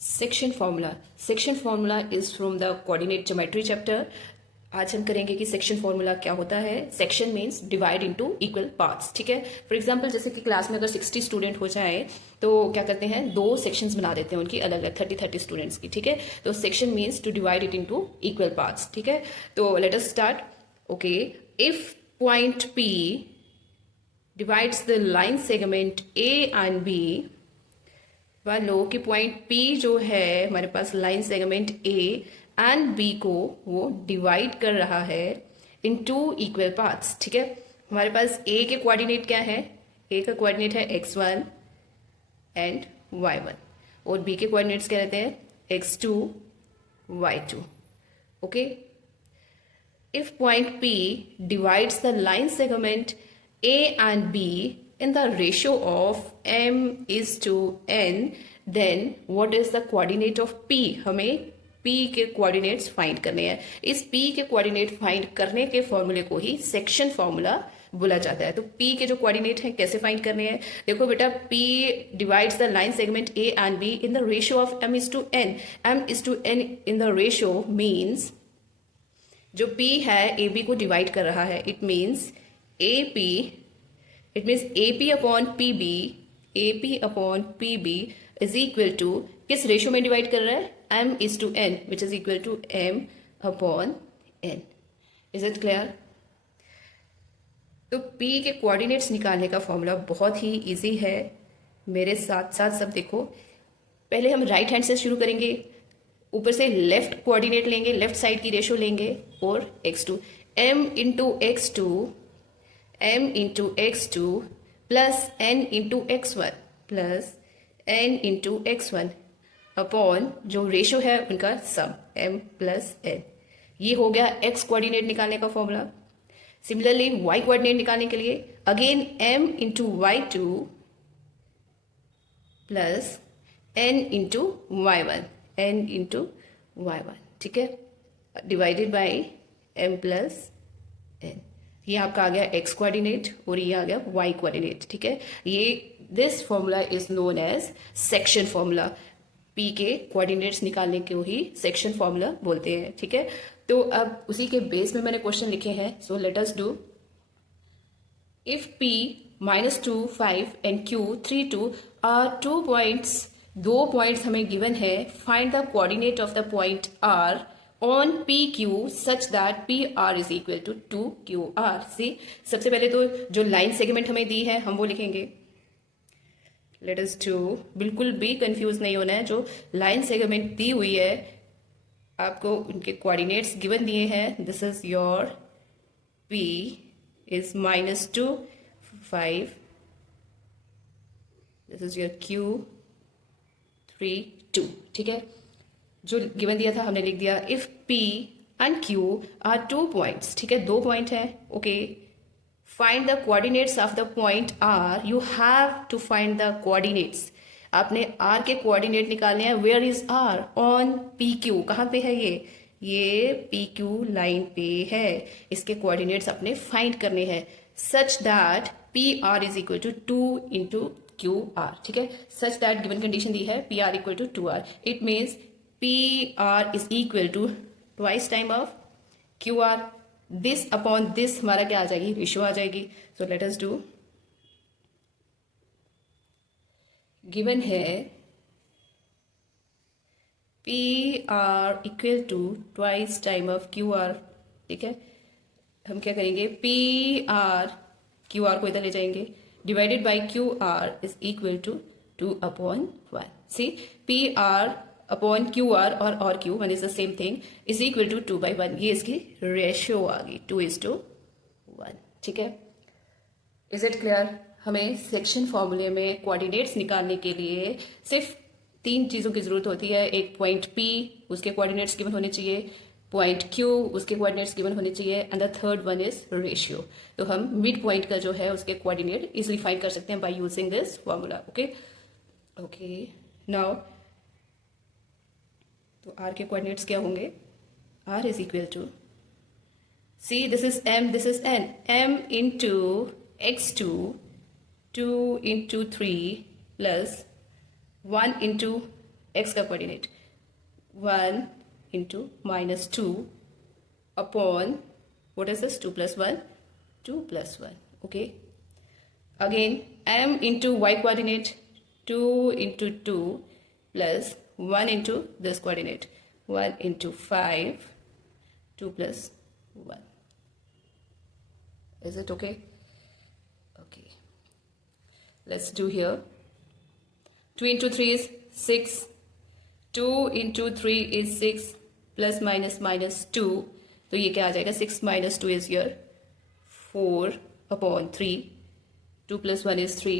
Section formula. Section formula is from the coordinate geometry chapter. आज हम करेंगे कि सेक्शन फॉर्मूला क्या होता है। Section means divide into equal parts, ठीक है। फॉर एग्जांपल जैसे कि क्लास में अगर 60 स्टूडेंट हो जाए तो क्या करते हैं, दो सेक्शंस बना देते हैं उनकी अलग अलग 30 स्टूडेंट्स की, ठीक है। तो section means to divide it into equal parts, ठीक है। तो let us start. Okay, if point P divides the line segment A and B, मान लो कि पॉइंट P जो है हमारे पास line segment A and B को वो डिवाइड कर रहा है इन टू इक्वल पार्ट्स, ठीक है। हमारे पास A के कोऑर्डिनेट क्या है, A का कोऑर्डिनेट है x1 एंड y1 और B के कोऑर्डिनेट्स क्या रहते हैं x2 y2। Okay, if point P divides the line segment A and B in the ratio of m is to n, then what is the coordinate of P? हमें P के coordinates find करने हैं। इस P के coordinate find करने के फॉर्मूले को ही सेक्शन फॉर्मूला बोला जाता है। तो P के जो कोऑर्डिनेट हैं कैसे फाइंड करने हैं, देखो बेटा, P divides the line segment A and B in the ratio of m is to n। m is to n in the ratio means जो P है AB को डिवाइड कर रहा है, it means AP upon PB is equal to किस ratio में divide कर रहा है, m is to n which is equal to m upon n। Is it clear? तो P के कोऑर्डिनेट्स निकालने का फॉर्मूला बहुत ही इजी है, मेरे साथ साथ सब देखो। पहले हम राइट हैंड से शुरू करेंगे, ऊपर से लेफ्ट कोऑर्डिनेट लेंगे, लेफ्ट साइड की रेशियो लेंगे और x2 m into x2 plus n into x1 plus n into x1 upon जो रेशियो है उनका सम m प्लस n। ये हो गया x कोऑर्डिनेट निकालने का फॉर्मूला। सिमिलरली y कोऑर्डिनेट निकालने के लिए again m into y2 plus n into y1 ठीक है, divided by m plus n। ये आपका आ गया x कोऑर्डिनेट और ये आ गया y कोऑर्डिनेट, ठीक है। ये this formula is known as section formula. P के कोऑर्डिनेट्स निकालने को ही सेक्शन फॉर्मूला बोलते हैं, ठीक है। तो अब उसी के बेस में मैंने क्वेश्चन लिखे हैं, so let us do. If P -2 5 and Q 3 2 are 2 points, दो पॉइंट्स हमें गिवन है, find the coordinate of the point R on PQ such that PR is equal to 2QR। सी, सबसे पहले तो जो लाइन सेगमेंट हमें दी है हम वो लिखेंगे। लेट अस डू, बिल्कुल भी कंफ्यूज नहीं होना है। जो लाइन सेगमेंट दी हुई है आपको उनके कोऑर्डिनेट्स गिवन दिए हैं। This is your P is -2 5, this is your Q 3 2, ठीक है। जो गिवन दिया था हमने लिख दिया। If P and Q are 2 points, ठीक है, दो पॉइंट है। Okay, find the coordinates of the point R। You have to find the coordinates, आपने R के कोऑर्डिनेट निकालने हैं। Where is R? On PQ। कहाँ पे है ये PQ लाइन पे है। इसके कोऑर्डिनेट्स अपने फाइंड करने हैं such that PR is equal to 2 into QR, ठीक है। सच दैट गिवन कंडीशन दी है PR equal to 2R। It means PR is equal to twice time of QR। this upon this हमारा क्या आ जाएगी, रेशियो आ जाएगी। So let us do, given है PR equal to twice time of QR, ठीक है। हम क्या करेंगे, QR को इधर ले जाएंगे, divided by QR is equal to 2 upon 1। See, PR upon QR और Q one is the same thing is equal to 2/1। ये इसकी रेशियो आ गई 2:1, ठीक है। Is it clear? हमें सेक्शन फॉर्मूले में कोऑर्डिनेट्स निकालने के लिए सिर्फ 3 चीज़ों की जरूरत होती है। एक पॉइंट P, उसके कोऑर्डिनेट्स गिवन होने चाहिए, पॉइंट Q, उसके कोऑर्डिनेट्स गिवन होने चाहिए, and the third one is ratio. तो हम मिड पॉइंट का जो है उसके कोऑर्डिनेट इजिली फाइंड कर सकते हैं by using this formula. Okay, now तो R के कोऑर्डिनेट्स क्या होंगे, R is equal to, see this is M, this is N, M into x2 2 into 3 plus 1 into x का coordinate 1 into -2 upon what is this 2 plus 1 2 plus 1. Okay, again m into y coordinate 2 into 2 plus 1 into this coordinate 1 into 5 2 plus 1. Is it okay? Okay, let's do here. 2 into 3 is 6, 2 into 3 is 6 plus minus minus 2, तो ये क्या आ जाएगा 6 minus 2 is here 4 upon 3, 2 plus 1 is 3,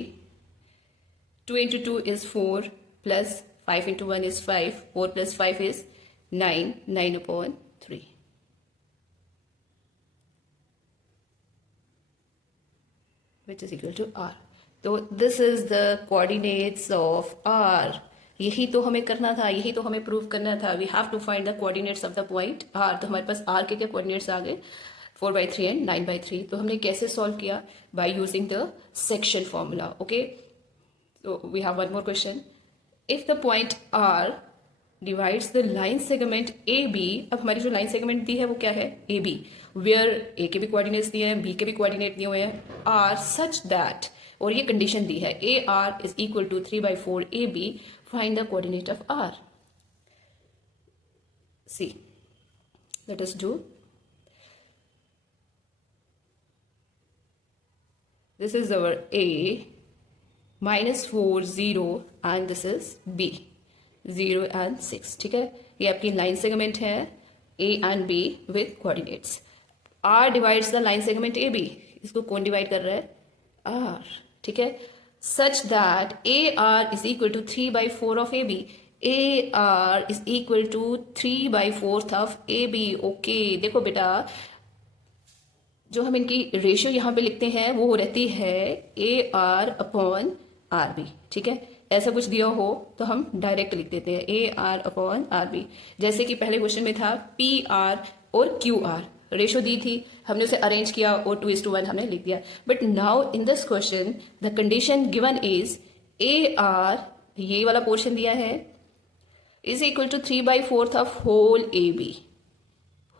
2 into 2 is 4 plus 5 into 1 is 5, 4 plus 5 is 9, 9 upon 3. Which is equal to r. तो this is the coordinates of r. यही तो हमें करना था, यही तो हमें प्रूव करना था. We have to find the coordinates of the point r. तो हमारे पास r के क्या कोऑर्डिनेट्स आ गए 4/3 एंड 9/3. तो हमने कैसे सॉल्व किया? By using the section formula. Okay, तो we have one more question. If the point r divides the line segment A B. अब हमारी जो लाइन सेगमेंट दी है वो क्या है? A B. वेयर ए के भी कोऑर्डिनेट्स दिए हैं, बी के भी कोऑर्डिनेट दिए हुए हैं, आर सच दैट, और ये कंडीशन दी है A R is equal to 3/4 A B. Find the coordinate of R. See, let us do. This is our A, -4 0 and this is B 0 and 6. ठीक है, ये आपकी लाइन सेगमेंट है A and B with coordinates. R divides the line segment A B. इसको कौन divide कर रहा है? आर. ठीक है, such that A R is equal to 3/4 of A B. A R is equal to 3/4 of A B. Okay, देखो बेटा, जो हम इनकी रेशियो यहां पे लिखते हैं वो रहती है A are upon are B. ठीक है, ऐसा कुछ दिया हो तो हम डायरेक्ट लिख देते हैं A are upon are B. जैसे कि पहले क्वेश्चन में था पी आर और क्यू आर, रेशो दी थी, हमने उसे अरेंज किया और 2:1 हमने लिख दिया. But now in this question the condition given is A R, ये वाला पोर्शन दिया है, is equal to 3/4 of whole A B.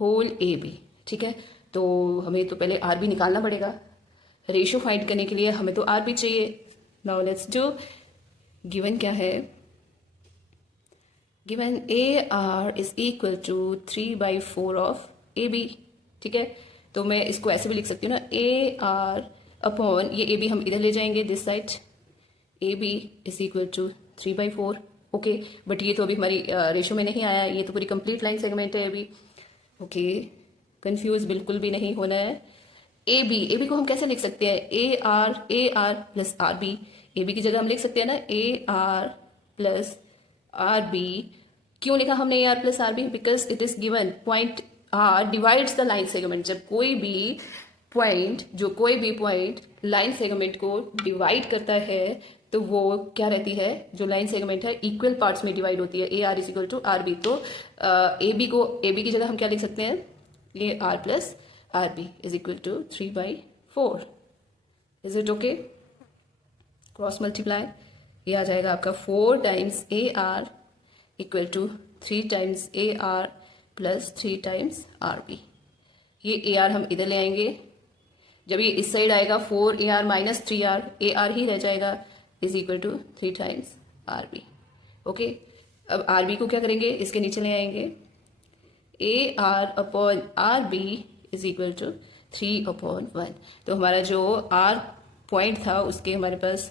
Whole A B. ठीक है, तो हमें तो पहले आर बी निकालना पड़ेगा. रेशो फाइंड करने के लिए हमें तो आर बी चाहिए. Now let's do. गिवन क्या है? Given A R is equal to 3/4 of A B. ठीक है, तो मैं इसको ऐसे भी लिख सकती हूँ ना, ए आर अपॉन, ये ए बी हम इधर ले जाएंगे this side, A B is equal to 3/4. Okay, but ये तो अभी हमारी रेशो में नहीं आया, ये तो पूरी कंप्लीट लाइन सेगमेंट है अभी. ओके, कंफ्यूज बिल्कुल भी नहीं होना है. ए बी को हम कैसे लिख सकते हैं? A R plus R B. A B की जगह हम लिख सकते हैं ना A R plus R B. क्यों लिखा हमने A R plus R B? Because it is given point R divides the line segment. जब कोई भी पॉइंट लाइन सेगमेंट को डिवाइड करता है तो वो क्या रहती है? जो लाइन सेगमेंट है इक्वल पार्ट्स में डिवाइड होती है. A R is equal to R B. तो ए बी की जगह हम क्या लिख सकते हैं? A R plus R B is equal to 3/4. Is it okay? Cross multiply, ये आ जाएगा आपका 4 times A R equal to 3 times A R plus 3 times are B. ये ए आर हम इधर ले आएंगे. जब ये इस साइड आएगा 4 a r minus 3 r, a r ही रह जाएगा is equal to 3 times are b. Okay, अब आर बी को क्या करेंगे? इसके नीचे ले आएंगे. A are upon R B is equal to 3/1. तो हमारा जो आर पॉइंट था उसके हमारे पास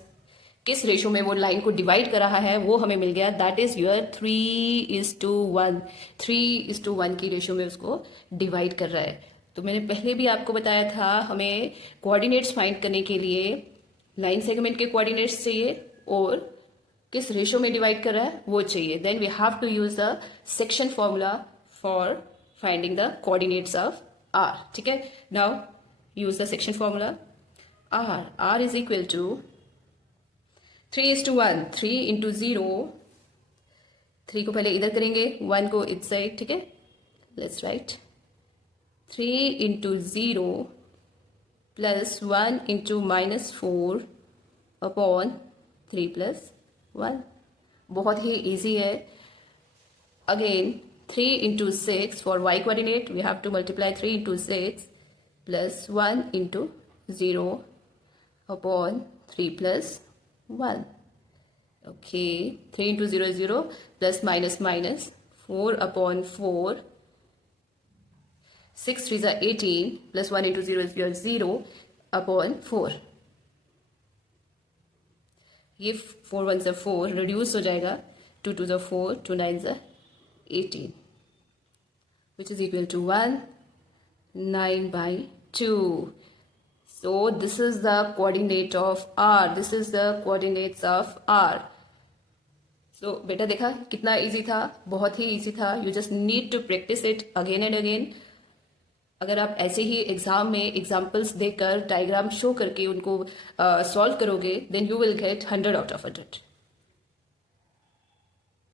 किस रेशो में वो लाइन को डिवाइड कर रहा है वो हमें मिल गया. That is your 3:1. 3:1 की रेशो में उसको डिवाइड कर रहा है. तो मैंने पहले भी आपको बताया था हमें कोऑर्डिनेट्स फाइंड करने के लिए लाइन सेगमेंट के कोऑर्डिनेट्स चाहिए और किस रेशो में डिवाइड कर रहा है वो चाहिए. Then we have to use the section formula for finding the coordinates of R. ठीक है, now use the section formula. R is equal to 3:1. 3 into 0. 3 को पहले इधर करेंगे, 1 को इस साइड. ठीक है, let's write 3 into 0 plus 1 into -4 upon 3 + 1. बहुत ही इजी है. again 3 into 6 for y coordinate, we have to multiply 3 into 6 plus 1 into 0 upon 3 plus 1. Okay, 3 into 0 is 0 plus minus minus 4 upon 4. 6 3s are 18 plus 1 into 0 is 0 upon 4. ये 4 1s are 4 reduce हो जाएगा 2 2s are 4 2 9s are 18 which is equal to 1 9 by 2. So this is the coordinate of R. This is the coordinates of R. So बेटा देखा कितना easy था, बहुत ही easy था. You just need to practice it again and again. अगर आप ऐसे ही exam में एग्जाम्पल्स देकर डायग्राम शो करके उनको सॉल्व करोगे, then you will get 100 out of 100.